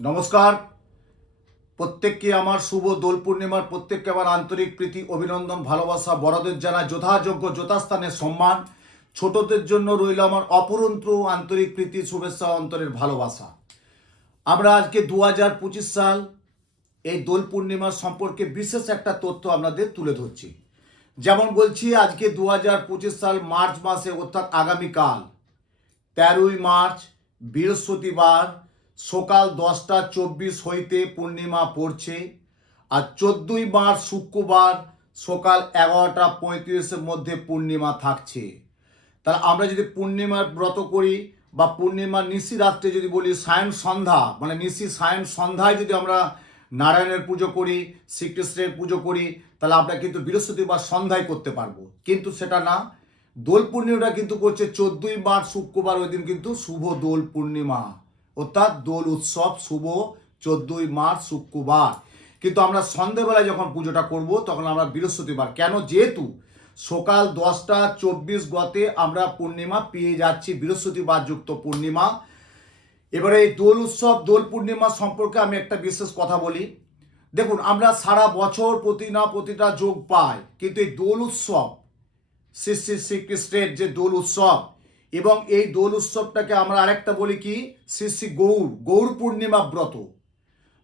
নমস্কার। প্রত্যেককে আমার শুভ দোল পূর্ণিমার প্রত্যেককে আমার আন্তরিক প্রীতি, অভিনন্দন, ভালোবাসা। বড়দের জানায় যথাযোগ্য যথাস্থানে সম্মান। ছোটদের জন্য রইল আমার অপরন্ত আন্তরিক প্রীতি, শুভেচ্ছা, অন্তরের ভালোবাসা। আমরা আজকে 2025 সাল এই দোল পূর্ণিমার সম্পর্কে বিশেষ একটা তথ্য আপনাদের তুলে ধরছি। যেমন বলছি, আজকে 2025 সাল মার্চ মাসে অর্থাৎ আগামীকাল 13ই মার্চ বৃহস্পতিবার সকাল 10:24 হইতে পূর্ণিমা পড়ছে। আর 14ই মার্চ শুক্রবার সকাল 11:35-এর মধ্যে পূর্ণিমা থাকছে। তাহলে আমরা যদি পূর্ণিমার ব্রত করি বা পূর্ণিমার নিশি রাত্রে যদি বলি সায়ন সন্ধ্যা, মানে নিশি সায়ন সন্ধ্যায় যদি আমরা নারায়ণের পুজো করি, শ্রীকৃষ্ণের পুজো করি, তাহলে আমরা কিন্তু বৃহস্পতিবার সন্ধ্যায় করতে পারবো। কিন্তু সেটা না, দোল পূর্ণিমাটা কিন্তু করছে 14ই মার্চ শুক্রবার, ওই দিন কিন্তু শুভ দোল পূর্ণিমা, অর্থাৎ দোল উৎসব শুভ 14ই মার্চ শুক্রবার। কিন্তু আমরা সন্ধ্যেবেলায় যখন পুজোটা করব তখন আমরা বৃহস্পতিবার, কেন? যেহেতু সকাল 10:24 গতে আমরা পূর্ণিমা পেয়ে যাচ্ছি, বৃহস্পতিবার যুক্ত পূর্ণিমা। এবারে এই দোল উৎসব দোল পূর্ণিমা সম্পর্কে আমি একটা বিশেষ কথা বলি। দেখুন, আমরা সারা বছর প্রতিটা যোগ পাই, কিন্তু এই দোল উৎসব শ্রী শ্রী শ্রীকৃষ্ণের যে দোল উৎসব, এবং এই দোল উৎসবটাকে আমরা আরেকটা বলি কি, শ্রী শ্রী গৌর পূর্ণিমা ব্রত।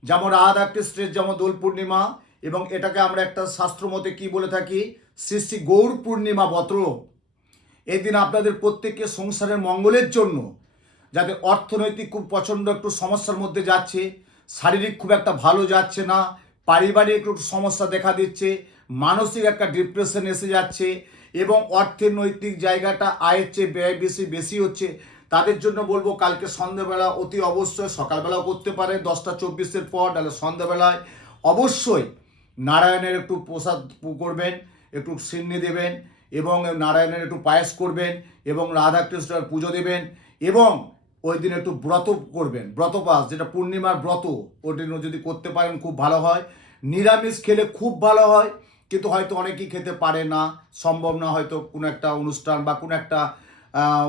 যেমন রাধা কৃষ্ণের যেমন দোল পূর্ণিমা, এবং এটাকে আমরা একটা শাস্ত্রমতে কি বলে থাকি, শ্রী শ্রী গৌর পূর্ণিমা ব্রত। এই দিন আপনাদের প্রত্যেককে সংসারের মঙ্গলের জন্য, যাদের অর্থনৈতিক খুব প্রচণ্ড একটু সমস্যার মধ্যে যাচ্ছে, শারীরিক খুব একটা ভালো যাচ্ছে না, পারিবারিক একটু সমস্যা দেখা দিচ্ছে, মানসিক একটা ডিপ্রেশন এসে যাচ্ছে, এবং অর্থের নৈতিক জায়গাটা আয়ের চেয়ে ব্যয় বেশি হচ্ছে, তাদের জন্য বলবো কালকে সন্ধ্যাবেলা অতি অবশ্যই, সকালবেলাও করতে পারে 10:24-এর পর, তাহলে সন্ধ্যাবেলায় অবশ্যই নারায়ণের একটু প্রসাদ করবেন, একটু সিন্নি দেবেন, এবং নারায়ণের একটু পায়েস করবেন, এবং রাধাকৃষ্ণের পুজো দেবেন, এবং ওই দিন একটু ব্রত করবেন, ব্রতপাস, যেটা পূর্ণিমার ব্রত, ওই দিন যদি করতে পারেন খুব ভালো হয়। নিরামিষ খেলে খুব ভালো হয়, কিন্তু হয়তো অনেকেই খেতে পারে না, সম্ভব না, হয়তো কোনো একটা অনুষ্ঠান বা কোনো একটা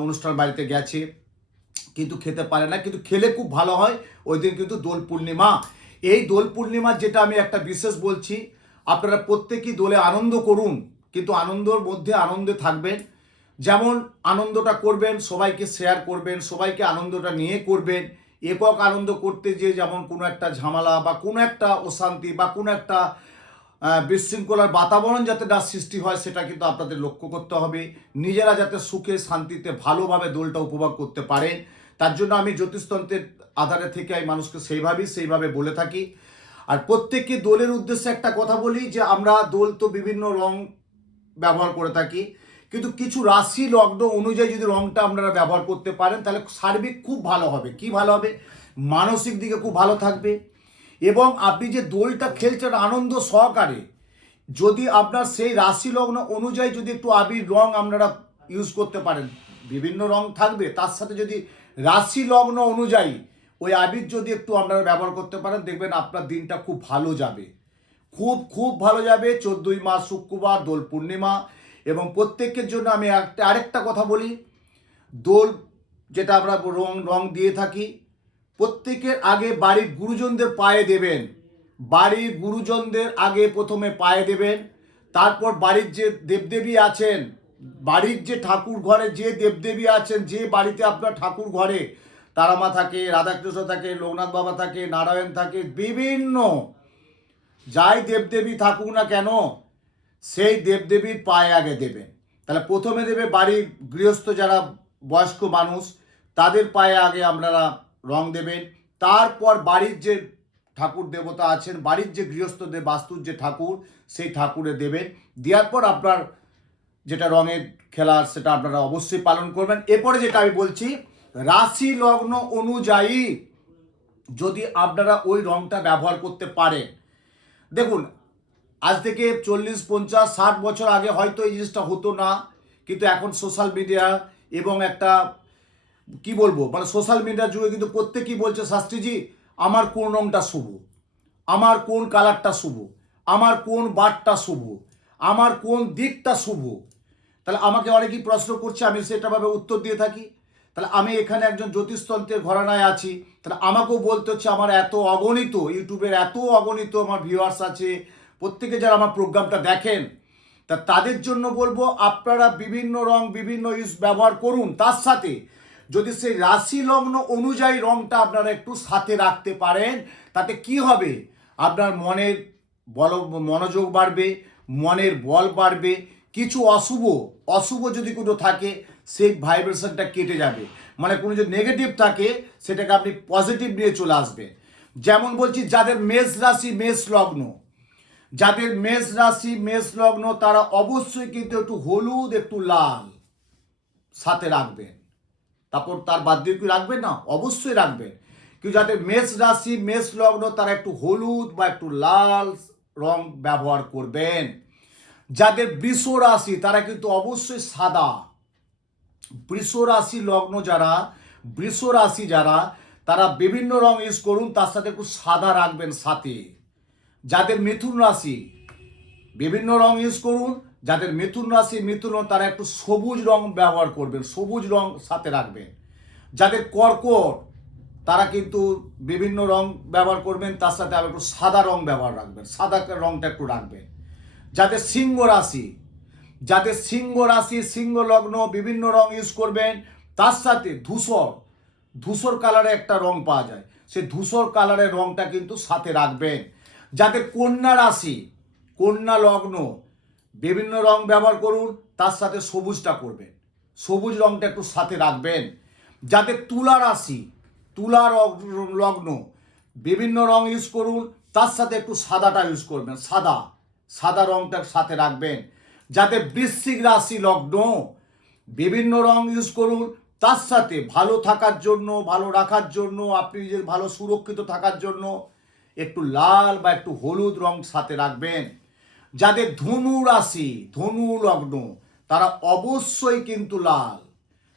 অনুষ্ঠান বাড়িতে গেছে কিন্তু খেতে পারে না, কিন্তু খেলে খুব ভালো হয়। ওই দিন কিন্তু দোল পূর্ণিমা। এই দোল পূর্ণিমার যেটা আমি একটা বিশেষ বলছি, আপনারা প্রত্যেকেই দোলে আনন্দ করুন, কিন্তু আনন্দর মধ্যে আনন্দে থাকবেন। যেমন আনন্দটা করবেন, সবাইকে শেয়ার করবেন, সবাইকে আনন্দটা নিয়ে করবেন। একক আনন্দ করতে যে যেমন কোনো একটা ঝামেলা বা কোনো একটা অশান্তি বা কোনো একটা বিশৃঙ্খলার বাতাবরণ যাতে না সৃষ্টি হয়, সেটা কিন্তু আপনাদের লক্ষ্য করতে হবে। নিজেরা যাতে সুখে শান্তিতে ভালোভাবে দোলটা উপভোগ করতে পারেন, তার জন্য আমি জ্যোতিষতন্ত্রের আধারে থেকে আমি মানুষকে সেইভাবে বলে থাকি। আর প্রত্যেককে দোলের উদ্দেশ্যে একটা কথা বলি, যে আমরা দোল তো বিভিন্ন রং ব্যবহার করে থাকি, কিন্তু কিছু রাশি লগ্ন অনুযায়ী যদি রংটা আপনারা ব্যবহার করতে পারেন, তাহলে সার্বিক খুব ভালো হবে। কি ভালো হবে? মানসিক দিকে খুব ভালো থাকবে, এবং আপনি যে দোলটা খেলছেন আনন্দ সহকারে, যদি আপনার সেই রাশি লগ্ন অনুযায়ী যদি একটু আবির রং আপনারা ইউজ করতে পারেন, বিভিন্ন রং থাকবে, তার সাথে যদি রাশি লগ্ন অনুযায়ী ওই আবির যদি একটু আপনারা ব্যবহার করতে পারেন, দেখবেন আপনার দিনটা খুব ভালো যাবে, খুব ভালো যাবে। 14ই মার্চ শুক্রবার দোল পূর্ণিমা। এবং প্রত্যেকের জন্য আমি আরেকটা কথা বলি, দোল যেটা আমরা রং দিয়ে থাকি, প্রত্যেকের আগে বাড়ির গুরুজনদের পায়ে দেবেন, বাড়ির গুরুজনদের আগে প্রথমে পায়ে দেবেন। তারপর বাড়ির যে দেবদেবী আছেন, বাড়ির যে ঠাকুর ঘরে যে দেবদেবী আছেন, যে বাড়িতে আপনার ঠাকুর ঘরে তারামা থাকে, রাধাকৃষ্ণ থাকে, লোকনাথ বাবা থাকে, নারায়ণ থাকে, বিভিন্ন যাই দেবদেবী থাকুক না কেন, সেই দেবদেবীর পায়ে আগে দেবেন। তাহলে প্রথমে দেবে বাড়ির গৃহস্থ যারা বয়স্ক মানুষ, তাদের পায়ে আগে আপনারা রং দেবেন। তারপর বাড়ির যে ঠাকুর দেবতা আছেন, বাড়ির যে গৃহস্থদের বাস্তুর যে ঠাকুর, সেই ঠাকুরে দেবেন। দেওয়ার পর আপনার যেটা রঙের খেলার, সেটা আপনারা অবশ্যই পালন করবেন। এরপরে যেটা আমি বলছি, রাশি লগ্ন অনুযায়ী যদি আপনারা ওই রংটা ব্যবহার করতে পারেন, দেখুন আজ থেকে 40, 50, 60 বছর আগে হয়তো এই জিনিসটা হতো না, কিন্তু এখন সোশ্যাল মিডিয়া এবং একটা কি বলবো, মানে সোশ্যাল মিডিয়ার যুগে কিন্তু প্রত্যেকেই বলছে, শাস্ত্রীজি আমার কোন রংটা শুভ, আমার কোন কালারটা শুভ, আমার কোন বারটা শুভ, আমার কোন দিকটা শুভ। তাহলে আমাকে অনেকেই প্রশ্ন করছে, আমি সেটাভাবে উত্তর দিয়ে থাকি। তাহলে আমি এখানে একজন জ্যোতিষতন্ত্রের ঘরানায় আছি, তাহলে আমাকেও বলতে হচ্ছে আমার এত অগণিত ইউটিউবের এত অগণিত আমার ভিউয়ার্স আছে, প্রত্যেকে যারা আমার প্রোগ্রামটা দেখেন, তা তাদের জন্য বলবো আপনারা বিভিন্ন রং বিভিন্ন ইউজ ব্যবহার করুন। তার সাথে যদি সেই রাশি লগ্ন অনুযায়ী রংটা আপনারা একটু সাথে রাখতে পারেন, তাতে কি হবে, আপনার মনের মনোযোগ বাড়বে, মনের বল বাড়বে, কিছু অশুভ যদি কোনো থাকে সেই ভাইব্রেশনটা কেটে যাবে, মানে কোনো যদি নেগেটিভ থাকে সেটাকে আপনি পজিটিভ নিয়ে চলে আসবে। যেমন বলছি, যাদের মেষ রাশি মেষ লগ্ন, যাদের মেষ রাশি মেষ লগ্ন তারা অবশ্যই কিন্তু একটু হলুদ একটু লাল সাথে রাখবেন। তারপর তার বাদ দিয়ে কি রাখবেন না, অবশ্যই রাখবেন। কিন্তু যাদের মেষ রাশি মেষ লগ্ন তারা একটু হলুদ বা একটু লাল রং ব্যবহার করবেন। যাদের বৃষ রাশি তারা কিন্তু অবশ্যই সাদা, বৃষ রাশি লগ্ন যারা, বৃষ রাশি যারা, তারা বিভিন্ন রং ইউজ করুন, তার সাথে একটু সাদা রাখবেন সাথে। যাদের মিথুন রাশি বিভিন্ন রং ইউজ করুন, যাদের মিথুন রাশি মিথুন তারা একটু সবুজ রং ব্যবহার করবেন, সবুজ রং সাথে রাখবেন। যাদের কর্কট তারা কিন্তু বিভিন্ন রং ব্যবহার করবেন, তার সাথে আবার একটু সাদা রং ব্যবহার রাখবেন, সাদা রংটা একটু রাখবেন। যাদের সিংহ রাশি, যাদের সিংহ রাশি সিংহ লগ্ন বিভিন্ন রং ইউজ করবেন, তার সাথে ধূসর কালারে একটা রং পাওয়া যায়, সেই ধূসর কালারের রংটা কিন্তু সাথে রাখবেন। যাদের কন্যা রাশি কন্যা লগ্ন বিভিন্ন রং ব্যবহার করুন, তার সাথে সবুজটা করবেন, সবুজ রংটা একটু সাথে রাখবেন। যাদের তুলা রাশি তুলা লগ্ন বিভিন্ন রং ইউজ করুন, তার সাথে একটু সাদাটা ইউজ করবেন, সাদা রংটা সাথে রাখবেন। যাদের বৃশ্চিক রাশি লগ্ন বিভিন্ন রং ইউজ করুন, তার সাথে ভালো থাকার জন্য ভালো রাখার জন্য আপনি নিজের ভালো সুরক্ষিত থাকার জন্য একটু লাল বা একটু হলুদ রং সাথে রাখবেন। যাদের ধনু রাশি ধনু লগ্ন তারা অবশ্যই কিন্তু লাল,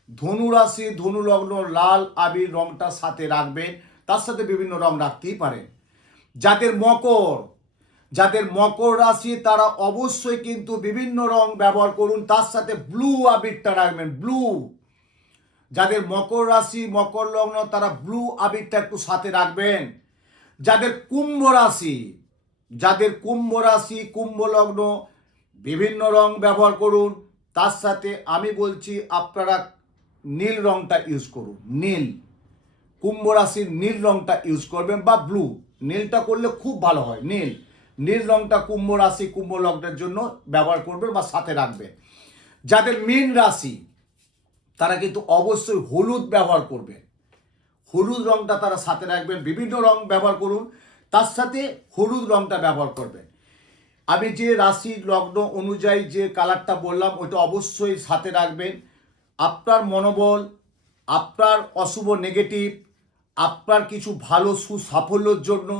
ধনু রাশি ধনু লগ্ন লাল আবির রংটা সাথে রাখবেন, তার সাথে বিভিন্ন রং রাখতেই পারেন। যাদের মকর রাশি তারা অবশ্যই কিন্তু বিভিন্ন রং ব্যবহার করুন, তার সাথে ব্লু আবিরটা রাখবেন, ব্লু। যাদের মকর রাশি মকর লগ্ন তারা ব্লু আবিরটা একটু সাথে রাখবেন। যাদের কুম্ভ রাশি কুম্ভ লগ্ন বিভিন্ন রং ব্যবহার করুন, তার সাথে আমি বলছি আপনারা নীল রংটা ইউজ করুন, নীল, কুম্ভ রাশির নীল রংটা ইউজ করবেন বা ব্লু, নীলটা করলে খুব ভালো হয়, নীল রংটা কুম্ভ রাশি কুম্ভ লগ্নের জন্য ব্যবহার করবেন বা সাথে রাখবেন। যাদের মীন রাশি তারা কিন্তু অবশ্যই হলুদ ব্যবহার করবেন, হলুদ রংটা তারা সাথে রাখবেন, বিভিন্ন রং ব্যবহার করুন, তার সাথে হলুদ রংটা ব্যবহার করবেন। আমি যে রাশি লগ্ন অনুযায়ী যে কালারটা বললাম ওইটা অবশ্যই সাথে রাখবেন। আপনার মনোবল, আপনার অশুভ নেগেটিভ, আপনার কিছু ভালো সুসাফল্যের জন্য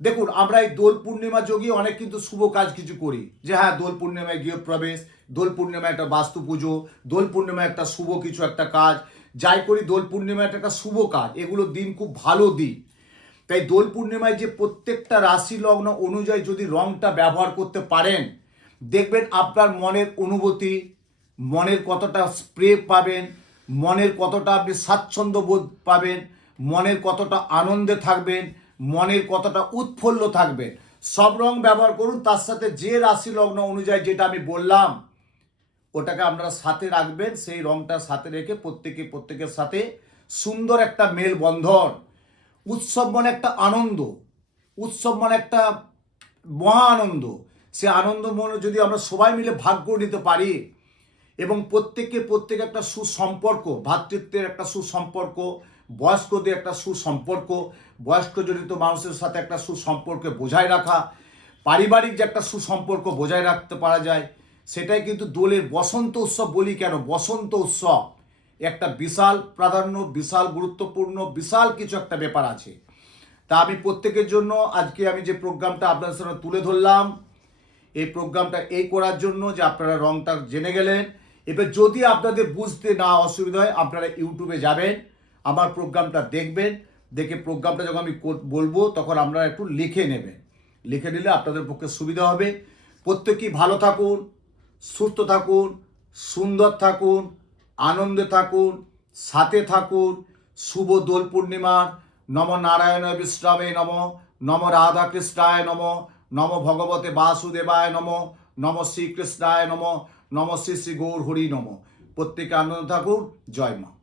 দেখুন, আমরা এই দোল পূর্ণিমা যোগে অনেক কিন্তু শুভ কাজ কিছু করি, যে হ্যাঁ দোল পূর্ণিমায় গৃহপ্রবেশ, দোল পূর্ণিমায় একটা বাস্তু পুজো, দোল পূর্ণিমায় একটা শুভ কিছু একটা কাজ, যাই করি দোল পূর্ণিমায় একটা শুভ কাজ, এগুলো দিন খুব ভালো দিন। তাই দোল পূর্ণিমায় যে প্রত্যেকটা রাশি লগ্ন অনুযায়ী যদি রংটা ব্যবহার করতে পারেন, দেখবেন আপনার মনের অনুভূতি, মনের কতটা স্প্রে পাবেন, মনের কতটা আপনি স্বাচ্ছন্দ্য বোধ পাবেন, মনের কতটা আনন্দে থাকবেন, মনের কতটা উৎফুল্ল থাকবেন। সব রং ব্যবহার করুন, তার সাথে যে রাশি লগ্ন অনুযায়ী যেটা আমি বললাম ওটাকে আপনারা সাথে রাখবেন, সেই রংটা সাথে রেখে প্রত্যেকের সাথে সুন্দর একটা মেল বন্ধন, উৎসব মানে একটা আনন্দ, উৎসব মানে একটা মহা আনন্দ, সে আনন্দ মনে যদি আমরা সবাই মিলে ভাগ করে নিতে পারি এবং প্রত্যেকে একটা সুসম্পর্ক, ভ্রাতৃত্বের একটা সুসম্পর্ক, বয়স্কদের একটা সুসম্পর্ক, বয়স্কজনিত মানুষের সাথে একটা সুসম্পর্কে বজায় রাখা, পারিবারিক যে একটা সুসম্পর্ক বজায় রাখতে পারা যায়, সেটাই কিন্তু দোলের বসন্ত উৎসব বলি কেন, বসন্ত উৎসব একটা বিশাল প্রাধান্য, বিশাল গুরুত্বপূর্ণ, বিশাল কিছু একটা ব্যাপার আছে। তা আমি প্রত্যেকের জন্য আজকে আমি যে প্রোগ্রামটা আপনাদের সামনে তুলে ধরলাম, এই প্রোগ্রামটা এই করার জন্য যে আপনারা রংটা জেনে গেলেন। এবার যদি আপনাদের বুঝতে না অসুবিধা হয় আপনারা ইউটিউবে যাবেন, আমার প্রোগ্রামটা দেখবেন, দেখে প্রোগ্রামটা যখন আমি বলবো তখন আপনারা একটু লিখে নেবেন, লিখে নিলে আপনাদের পক্ষে সুবিধা হবে। প্রত্যেকেই ভালো থাকুন, সুস্থ থাকুন, সুন্দর থাকুন, আনন্দে থাকুন, সাথে থাকুন শুভ দোল পূর্ণিমার। নম নারায়ণ বিশ্রামে নম, নম রাধাকৃষ্ণায় নম, নম ভগবতে বাসুদেবায় নম, নম শ্রীকৃষ্ণায় নম, নম শ্রী শ্রী গৌর হরি নম। প্রত্যেকে আনন্দ থাকুন। জয় মা।